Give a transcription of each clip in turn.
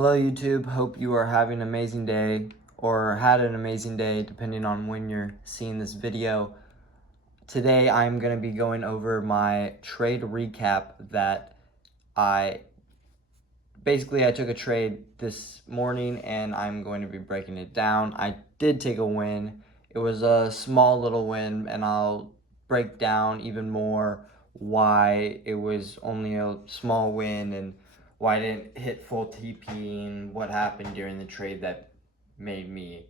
Hello YouTube, hope you are having an amazing day or had an amazing day depending on when you're seeing this video. Today I'm going to be going over my trade recap that I took a trade this morning and I'm going to be breaking it down. I did take a win. It was a small little win and I'll break down even more why it was only a small win and why I didn't hit full TP and what happened during the trade that made me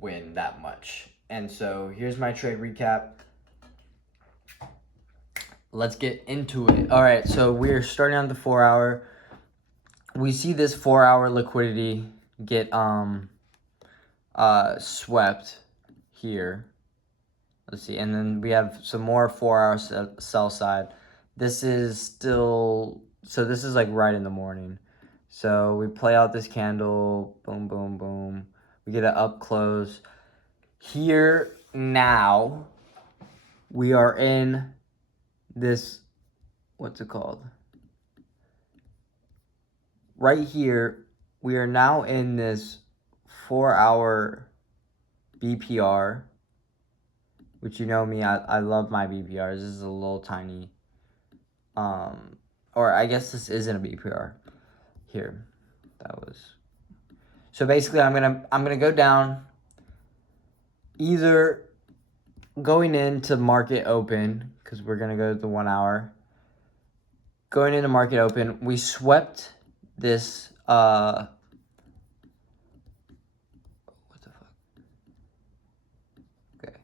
win that much. And so here's my trade recap. Let's get into it. All right, so we're starting on the 4 hour. We see this 4 hour liquidity get swept here. Let's see, and then we have some more 4 hour sell side. This is still, so this is like right in the morning. So we play out this candle, boom, boom, boom. We get an up close. Here now, we are in this, what's it called? Right here, we are now in this 4 hour BPR, which you know me, I love my BPRs. This is a little tiny, or I guess this isn't a BPR. Here, that was. So basically, I'm gonna go down. Either going into market open, because we're gonna go to the 1 hour. Going into market open, we swept this. What the fuck? Okay.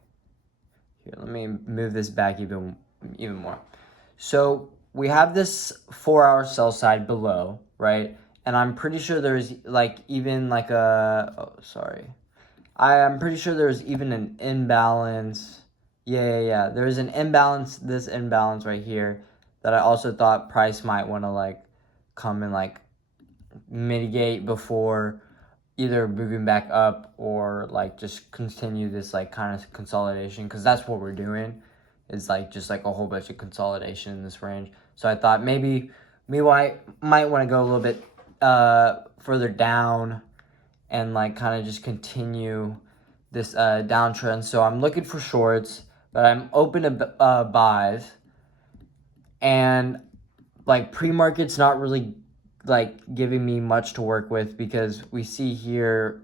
Here, let me move this back even more. So we have this 4 hour sell side below, right? And I'm pretty sure there's like even like a, oh, sorry. I'm pretty sure there's even an imbalance. Yeah. There's an imbalance, this imbalance right here that I also thought price might want to like come and like mitigate before either moving back up or like just continue this like kind of consolidation, because that's what we're doing. It's like just like a whole bunch of consolidation in this range. So I thought maybe I might want to go a little bit further down and like kind of just continue this downtrend. So I'm looking for shorts, but I'm open to buys. And like pre-market's not really like giving me much to work with, because we see here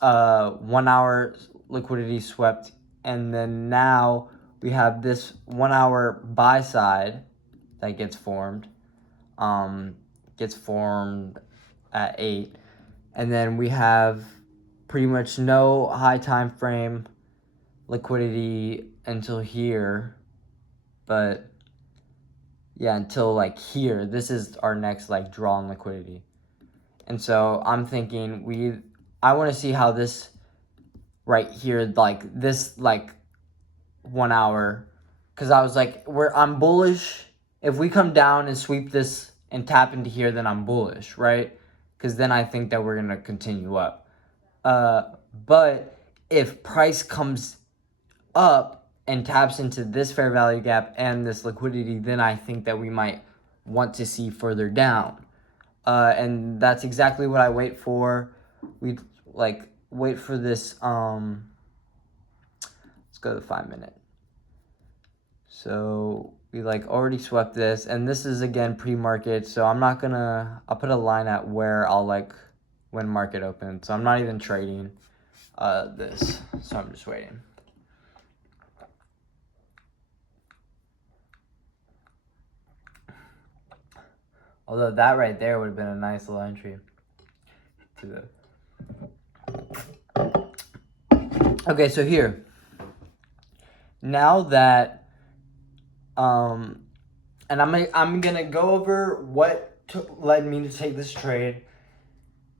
1 hour liquidity swept, and then now we have this 1 hour buy side that gets formed at 8, and then we have pretty much no high time frame liquidity until here, but yeah, until like here. This is our next like drawn liquidity. And so I'm thinking I want to see how this right here, like this like 1 hour, because I was like, I'm bullish. If we come down and sweep this and tap into here, then I'm bullish, right? Because then I think that we're gonna continue up. But if price comes up and taps into this fair value gap and this liquidity, then I think that we might want to see further down. And that's exactly what I wait for. We like wait for this. Let's go to the 5 minute. So we like already swept this, and this is again pre-market. So I'll put a line at where I'll like when market opens. So I'm not even trading this. So I'm just waiting. Although that right there would have been a nice little entry to the. Okay, so here. Now that and I'm gonna go over what led me to take this trade,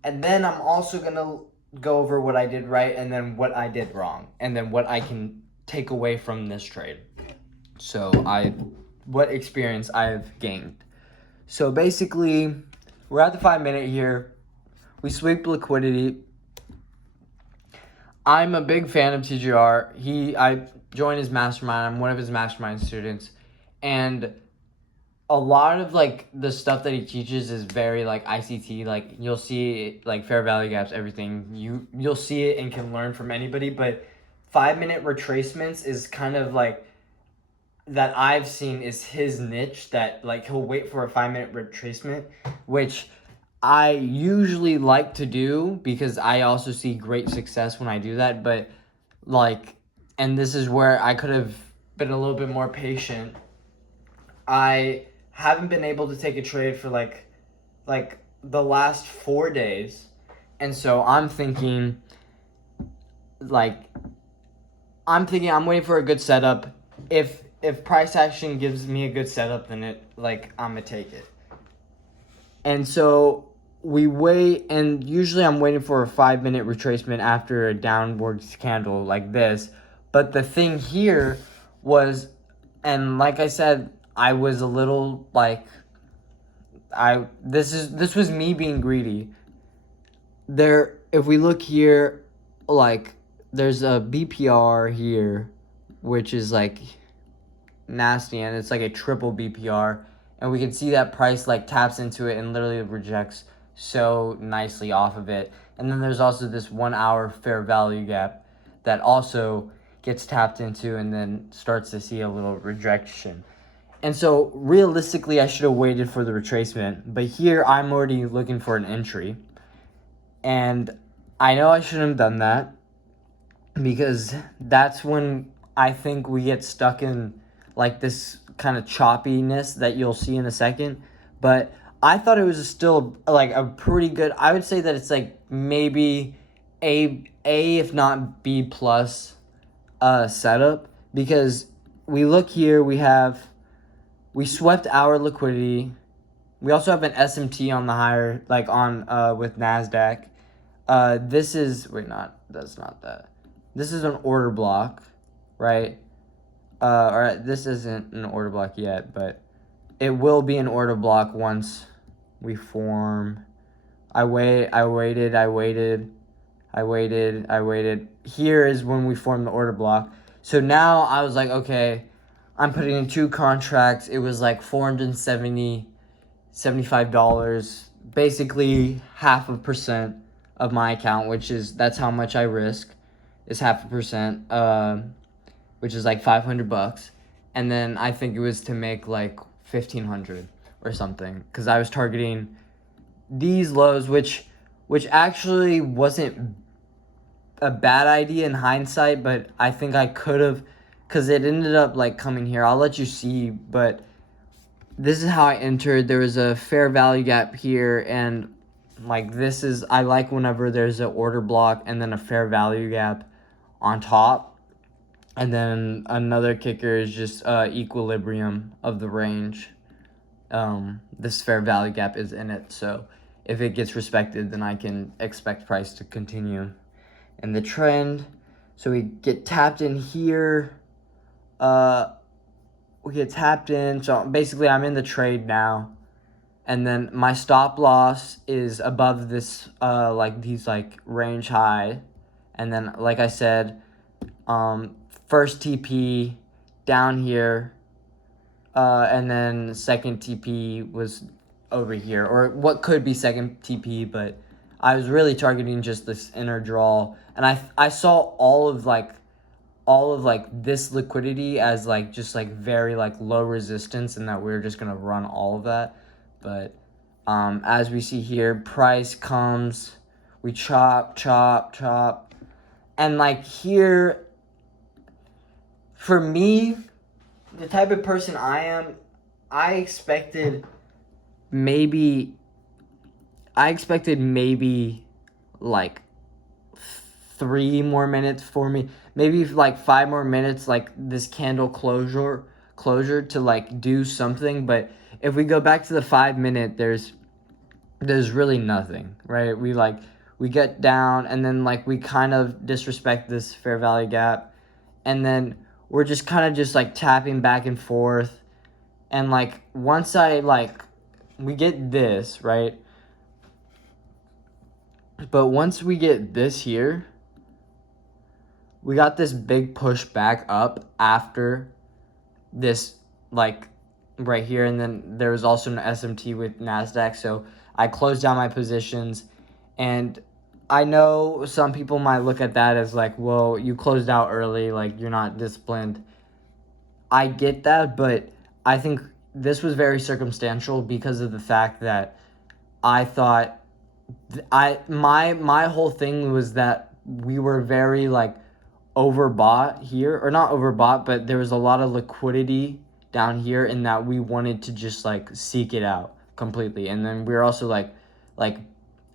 and then I'm also gonna go over what I did right and then what I did wrong, and then what I can take away from this trade. So what experience I've gained. So basically, we're at the 5 minute here. We sweep liquidity. I'm a big fan of TGR. I joined his mastermind. I'm one of his mastermind students. And a lot of like the stuff that he teaches is very like ICT. Like you'll see it, like fair value gaps, everything. You'll see it and can learn from anybody. But 5 minute retracements is kind of like that I've seen is his niche. That like he'll wait for a 5 minute retracement, which I usually like to do because I also see great success when I do that. But like, and this is where I could have been a little bit more patient. I haven't been able to take a trade for like the last 4 days, and so like I'm waiting for a good setup. If price action gives me a good setup, then I'm gonna take it. And so we wait, and usually I'm waiting for a 5 minute retracement after a downward candle like this. But the thing here was, and like I said, I was a little like this was me being greedy. There, if we look here, like there's a BPR here, which is like nasty, and it's like a triple BPR, and we can see that price like taps into it and literally rejects so nicely off of it. And then there's also this 1 hour fair value gap that also gets tapped into and then starts to see a little rejection. And so realistically, I should have waited for the retracement, but here I'm already looking for an entry. And I know I shouldn't have done that because that's when I think we get stuck in like this kind of choppiness that you'll see in a second. But I thought it was still like a pretty good, I would say that it's like maybe A if not B plus setup, because we look here, we swept our liquidity. We also have an SMT on the higher, like on with NASDAQ. This is, wait, that's not that. This is an order block, right? Or this isn't an order block yet, but it will be an order block once we form. I waited. Here is when we form the order block. So now I was like, okay, I'm putting in 2 contracts. It was like $475, basically 0.5% of my account, that's how much I risk, is 0.5%, which is like $500. And then I think it was to make like 1,500 or something, because I was targeting these lows, which actually wasn't a bad idea in hindsight, but I think I could have, because it ended up like coming here. I'll let you see, but this is how I entered. There was a fair value gap here, and like this is, I like whenever there's an order block and then a fair value gap on top. And then another kicker is just equilibrium of the range. This fair value gap is in it, so if it gets respected, then I can expect price to continue. And the trend, so we get tapped in here. We get tapped in, so basically I'm in the trade now. And then my stop loss is above this, like these like range high. And then, like I said, first TP down here, and then second TP was over here, or what could be second TP, but I was really targeting just this inner draw, and I saw all of this liquidity as like just like very like low resistance, and that we were just gonna run all of that. But as we see here, price comes, we chop, and like here, for me, the type of person I am, I expected maybe like 3 more minutes for me, maybe like 5 more minutes, like this candle closure to like do something. But if we go back to the 5 minute, there's really nothing, right? We get down, and then like we kind of disrespect this fair value gap, and then we're just kind of just like tapping back and forth. And like once we get this, right? But once we get this here, we got this big push back up after this like right here, and then there was also an SMT with NASDAQ. So I closed down my positions, and I know some people might look at that as like, well, you closed out early, like you're not disciplined. I get that, but I think this was very circumstantial because of the fact that I thought my whole thing was that we were very like overbought here, or not overbought, but there was a lot of liquidity down here, in that we wanted to just like seek it out completely. And then we were also like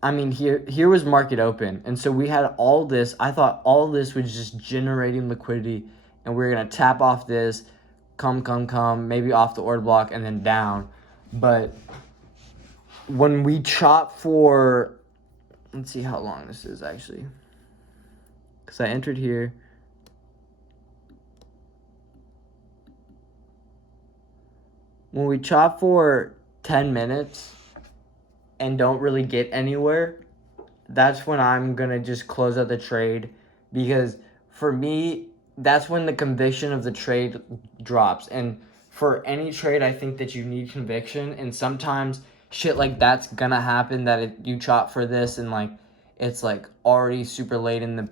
I mean, here was market open, and so we had all this. I thought all this was just generating liquidity, and we are gonna tap off this, come, maybe off the order block and then down. But when we chop for, let's see how long this is actually, because I entered here. When we chop for 10 minutes and don't really get anywhere, that's when I'm going to just close out the trade, because for me, that's when the conviction of the trade drops. And for any trade, I think that you need conviction, and sometimes shit like that's going to happen, that you chop for this and like it's like already super late in the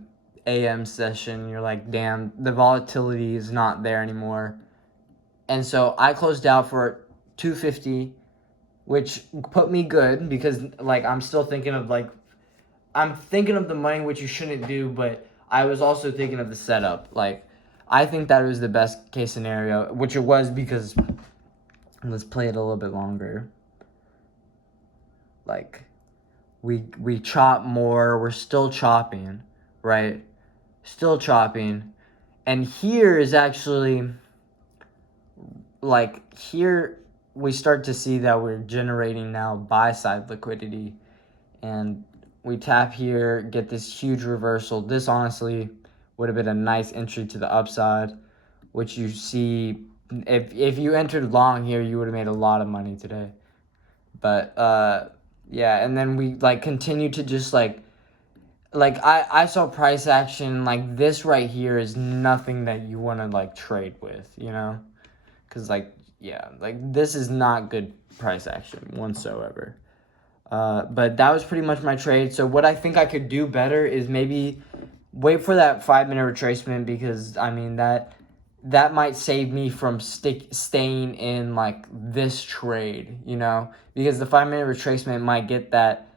AM session. You're like, damn, the volatility is not there anymore. And so I closed out for 250, which put me good, because like I'm still thinking of like, I'm thinking of the money, which you shouldn't do, but I was also thinking of the setup. Like, I think that was the best case scenario, which it was, because let's play it a little bit longer. Like, we chop more, we're still chopping, right? Still chopping. And here is actually, like, here we start to see that we're generating now buy side liquidity, and we tap here, get this huge reversal. This honestly would have been a nice entry to the upside, which you see, if you entered long here, you would have made a lot of money today. But yeah, and then we like continue to just like I saw price action. Like, this right here is nothing that you want to like trade with, you know? Because like, yeah, like this is not good price action whatsoever. But that was pretty much my trade. So what I think I could do better is maybe wait for that 5-minute retracement, because I mean that might save me from staying in like this trade, you know, because the 5-minute retracement might get that,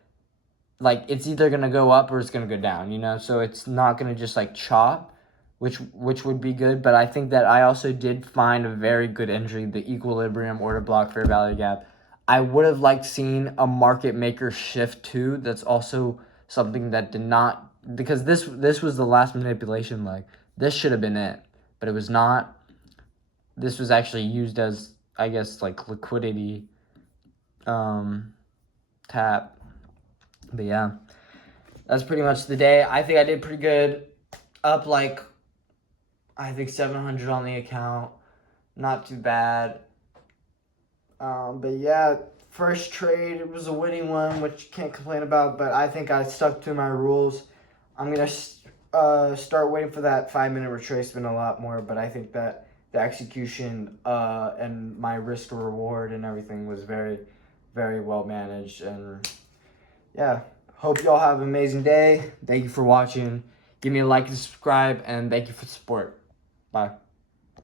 like, it's either gonna go up or it's gonna go down, you know, so it's not gonna just like chop, which would be good. But I think that I also did find a very good entry, the equilibrium order block fair value gap. I would have liked seeing a market maker shift too. That's also something that did not, because this was the last manipulation leg. This should have been it, but it was not. This was actually used as, I guess, like liquidity tap. But yeah, that's pretty much the day. I think I did pretty good. Up like, I think 700 on the account. Not too bad. But yeah, first trade, it was a winning one, which you can't complain about. But I think I stuck to my rules. I'm going to start waiting for that 5-minute retracement a lot more. But I think that the execution and my risk reward and everything was very, very well managed. And yeah, hope y'all have an amazing day. Thank you for watching. Give me a like and subscribe, and thank you for the support. Bye.